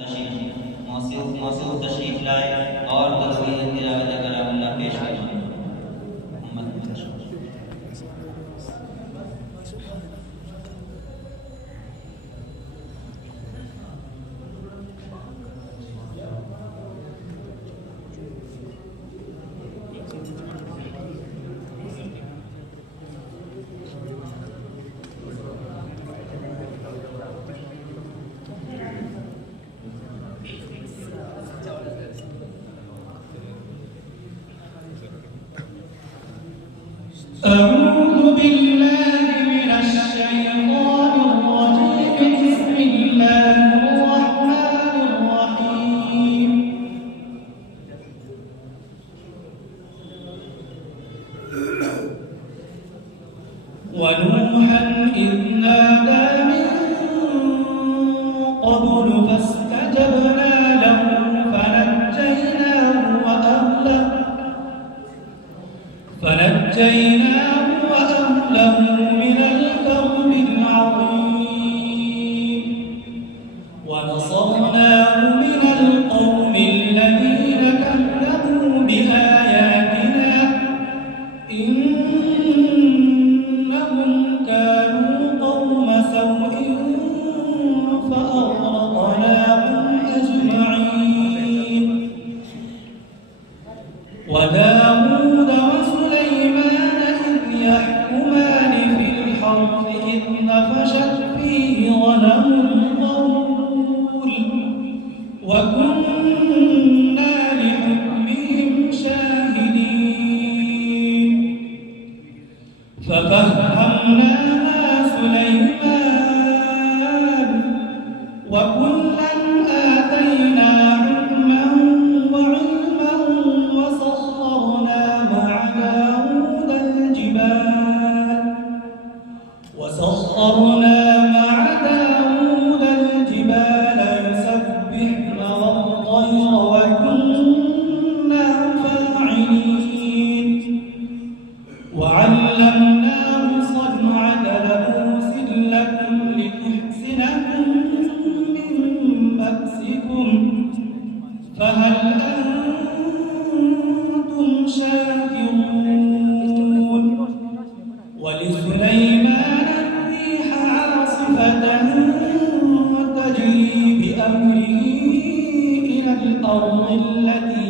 मौसूफ तशरीफ लाए और तस्वीर तिलावत कलामुल्लाह पेश फरमाएं। أعوذ بالله من الشيطان الرجيم. بسم الله الرحمن الرحيم. ونوحا إذ نادى من قبل فاستجبنا له فنجيناه وأهله من الكرب العظيم ونصرناه من القوم الذين كذبوا بآياتنا إنهم كانوا قوم سوء فأغرقناهم أجمعين. وداود وسليمان إذ يحكمان في الحرث إذ نفشت فيه غنم القول وكنا لحكمهم شاهدين. ففهمناها سليمان وكلا آتينا حكما وعلما وسخرنا مع داود الجبال يسبحن والطير وكنا فاعلين. وعلمناه صنعة لبوس لكم لتحسنكم من بأسكم فهل أنتم شاكرون. ولسليمان الريح عاصفة تجري بأمره إلى الأرض التي